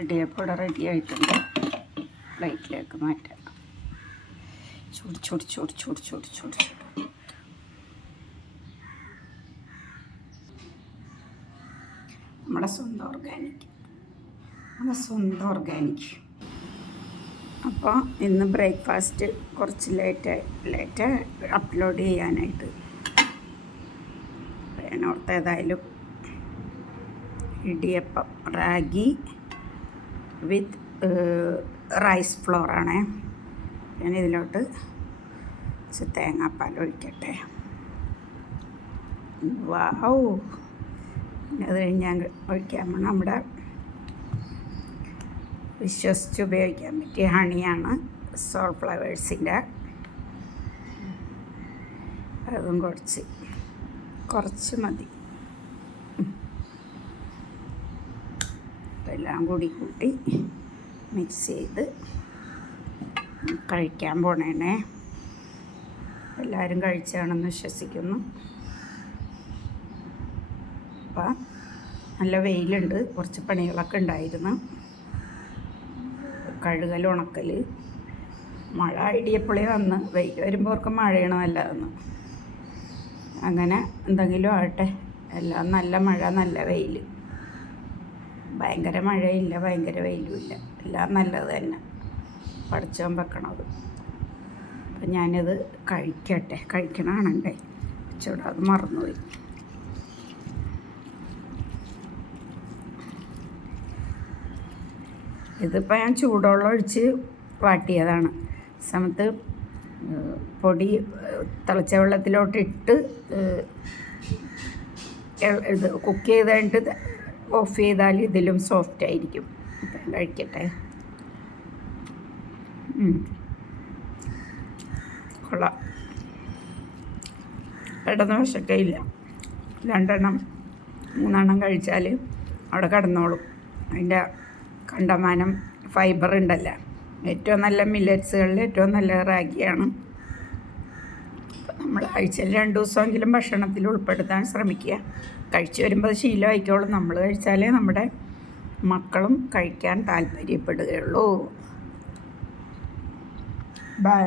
ഇടിയപ്പട ready ആയിട്ടുണ്ട്. പ്ലേറ്റിലേക്ക് മാറ്റാം. ചൂട് ചൂട് ചൂട് ചൂട് ചൂട് ചൂട് ചൂട്. നമ്മുടെ സ്വന്തം ഓർഗാനിക്. അപ്പോൾ ഇന്ന് ബ്രേക്ക്ഫാസ്റ്റ് കുറച്ച് ലേറ്റ് അപ്ലോഡ് ചെയ്യാനായിട്ട് ഞാനോർത്ത് ഏതായാലും ഇടിയപ്പം റാഗി വിത്ത് റൈസ് ഫ്ലോറാണ്. ഞാനിതിലോട്ട് തേങ്ങാപ്പാൽ ഒഴിക്കട്ടെ. വാവ്! അത് കഴിഞ്ഞ് ഞാൻ ഒഴിക്കാൻ നമ്മുടെ വിശ്വസിച്ച് ഉപയോഗിക്കാൻ പറ്റിയ ഹണിയാണ്, സോൾ ഫ്ലവേഴ്സിൻ്റെ. അതും കുറച്ച് മതി. എല്ലാം കൂട്ടി മിക്സ് ചെയ്ത് കഴിക്കാൻ പോണേനെ. എല്ലാവരും കഴിച്ചാണെന്ന് വിശ്വസിക്കുന്നു. അപ്പം നല്ല വെയിലുണ്ട്, കുറച്ച് പണികളൊക്കെ ഉണ്ടായിരുന്നു. കഴുകൽ, ഉണക്കൽ, മഴ ഇടിയപ്പോഴേ വന്ന്. വെയിൽ വരുമ്പോൾ അവർക്ക് മഴയാണ് നല്ലതെന്ന്. അങ്ങനെ എന്തെങ്കിലും ആകട്ടെ, എല്ലാം നല്ല മഴ നല്ല വെയിൽ. ഭയങ്കര മഴയില്ല, ഭയങ്കര വെയിലുമില്ല, എല്ലാം നല്ലത് തന്നെ പഠിച്ചാൻ വെക്കണത്. അപ്പം ഞാനിത് കഴിക്കണാണേ ചൂടാ, അത് മറന്നുപോയി. ഇതിപ്പോൾ ഞാൻ ചൂടുവെള്ളം ഒഴിച്ച് വാട്ടിയതാണ്. സമയത്ത് പൊടി തിളച്ച വെള്ളത്തിലോട്ടിട്ട് ഇത് കുക്ക് ചെയ്ത് കഴിഞ്ഞിട്ട് ഓഫ് ചെയ്താൽ ഇതിലും സോഫ്റ്റ് ആയിരിക്കും. അപ്പം കഴിക്കട്ടെ. കൊള്ളാം. പെട്ടെന്ന് വിശക്കയില്ല. 2 3 കഴിച്ചാൽ അവിടെ കിടന്നോളും. അതിൻ്റെ കണ്ടമാനം ഫൈബർ ഉണ്ടല്ലോ. ഏറ്റവും നല്ല മില്ലറ്റ്സുകളിൽ ഏറ്റവും നല്ല റാഗിയാണ്. നമ്മൾ ആഴ്ചയിൽ 2 ദിവസമെങ്കിലും ഭക്ഷണത്തിൽ ഉൾപ്പെടുത്താൻ ശ്രമിക്കുക. കഴിച്ചു വരുമ്പോൾ ശീലമായിക്കോളും. നമ്മൾ കഴിച്ചാലേ നമ്മുടെ മക്കളും കഴിക്കാൻ താല്പര്യപ്പെടുകയുള്ളൂ. ബൈ.